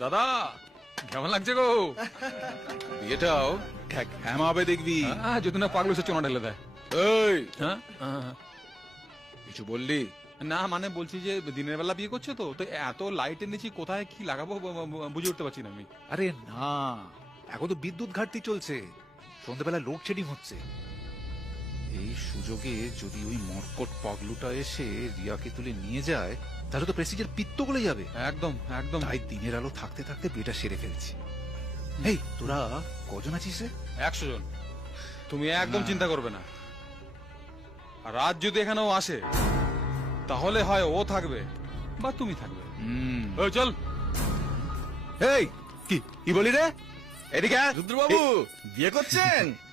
দাদা কেমন লাগছে গো? বিয়েটাও? এক হ্যামাবে দেখবি। হ্যাঁ যদি না পাগল এসে চোনা ঢেলে দেয়। এই! হ্যাঁ? হ্যাঁ। কিছু বললি? না মানে বলছি যে দিনের বেলা বিয়ে করছ তো তো এত লাইটের নিচে কোথায় কি লাগাবো ব- ব- বুঝে উঠতে পারছি না আমি। আরে না এখন তো বিদ্যুৎ ঘাটতি চলছে। সন্ধ্যাবেলা লোডশেডিং হচ্ছে। এই সুযোগে যদি ওই মর্কট পাগলুটা এসে রিয়াকে তুলে নিয়ে যায় তাহলে তো প্রেসিডেন্ট পিত্ত গলে যাবে। একদম একদম। তাই দিনের আলো থাকতে থাকতে বিয়েটা সেরে ফেলছি। এই তোরা কজন আছিস রে? একশো জন। তুমি একদম চিন্তা করবে না। আর রাত যদি এখানেও আসে তাহলে হয় ও থাকবে বা তুমি থাকবে। হুম। ওই চল। এই কি কি বলি রে? এদিকে। রুদ্রবাবু বিয়ে করছেন?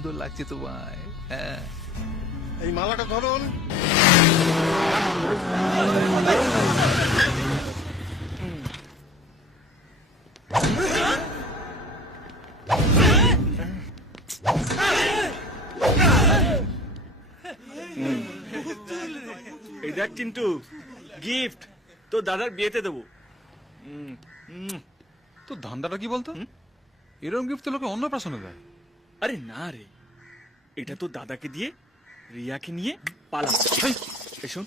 সুন্দর লাগছে তোমায়। হ্যাঁ। এই মালাটা ধরুন। এই দেখ চিন্টু গিফট তো দাদার বিয়েতে দেবো। তো ধান্দাটা কি বলতো? এরকম গিফট তো লোকে অন্য প্রাশনে দেয়। আরে না রে। এটা তো দাদাকে দিয়ে রিয়াকে নিয়ে পালাম শোন।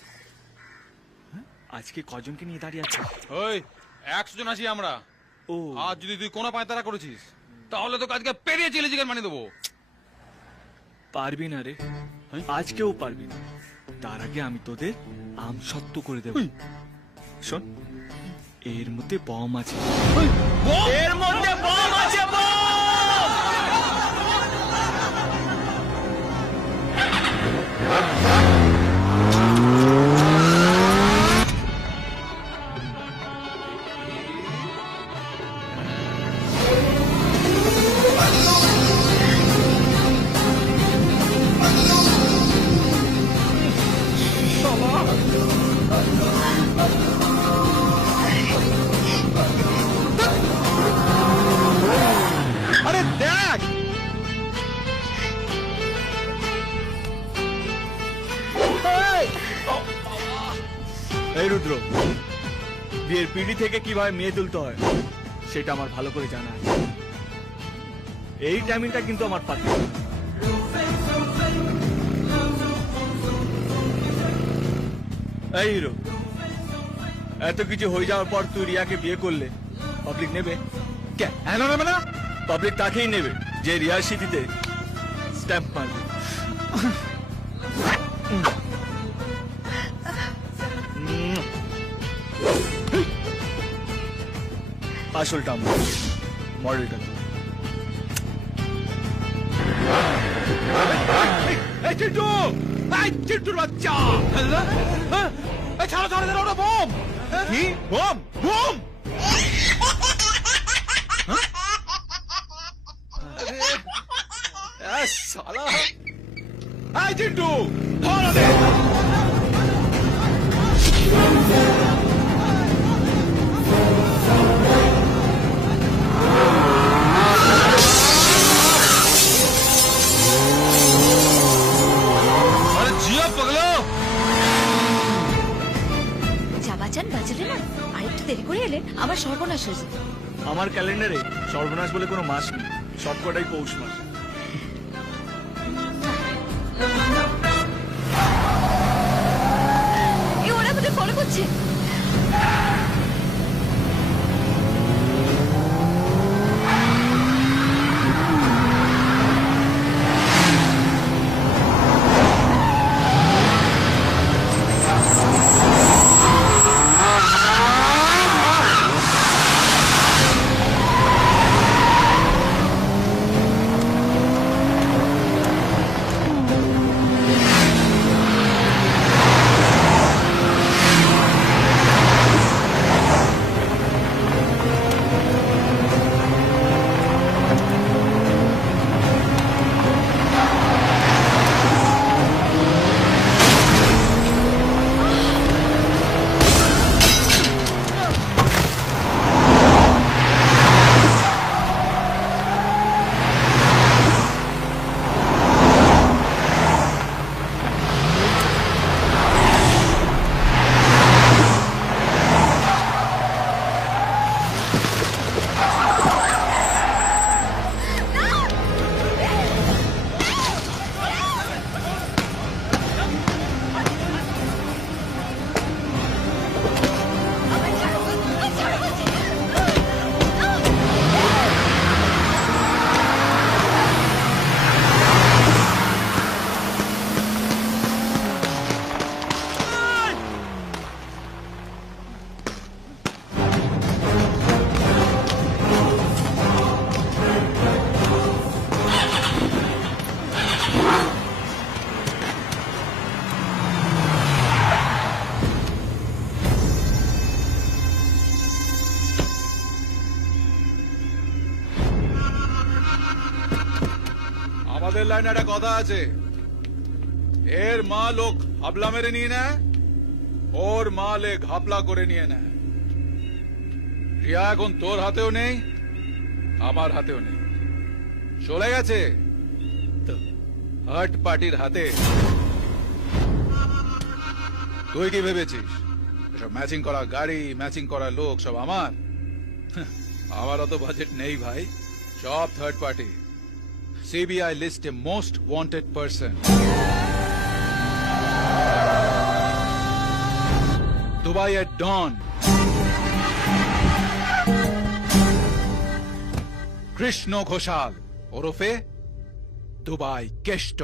আজকে কজনকে নিয়ে দাঁড়িয়ে আছে ওই একশো জন আছি আমরা। ও। আর যদি তুই কোনো পায়তারা করেছিস তাহলে তো কাজকে পেরিয়ে চিলি চিকেন মানিয়ে দেবো। পারবি না রে। আজকেও পারবি না। তার আগে আমি তোদের আম সত্য করে দেব। শোন এর মধ্যে বম আছে। এর মধ্যে বম আছে বম! এই রুদ্র বিয়ের পিড়ি থেকে কীভাবে মেয়ে তুলতে হয় সেটা আমার ভালো করে জানা আছে। এই টাইমিংটা কিন্তু আমার পাতে এই হিরো এত কিছু হয়ে যাওয়ার পর তুই রিয়াকে বিয়ে করলে পাবলিক নেবে? কে? হ্যাঁ না না পাবলিক তাকেই নেবে যে রিয়ার স্মৃতিতে স্ট্যাম্প মারবে। আসলটা আমার মডেলটা। চিন্টু! এই চিন্টুর বাচ্চা? এই ছাড়ো ছাড়ো ছাড়ো, ওটা বোম! কি? বম! বম! শালা। এই চিন্টু! ধর বাঁচালে না আরেকটু দেরি করে এলে আবার সর্বনাশ হয়ে যেত। আমার ক্যালেন্ডারে সর্বনাশ বলে কোনো মাস নেই। সব কটাই পৌষ মাস। ওরা ফলো করছে? আমাদের লাইনে একটা কথা আছে। এর মা লোক হাবলা মেরে নিয়ে নেয় ওর মা লে ঘাপলা করে নিয়ে নেয়। রিয়া এখন তোর হাতেও নেই আমার হাতেও নেই। চলে গেছে? থার্ড পার্টির হাতে। তুই কি ভেবেছিস? এসব ম্যাচিং করা গাড়ি ম্যাচিং করা লোক সব আমার? আমার অত বাজেট নেই ভাই। সব থার্ড পার্টি সিবিআই লিস্টে মোস্ট ওয়ান্টেড পার্সন দুবাইয়ের ডন কৃষ্ণ ঘোষাল ওরফে দুবাই কেষ্ট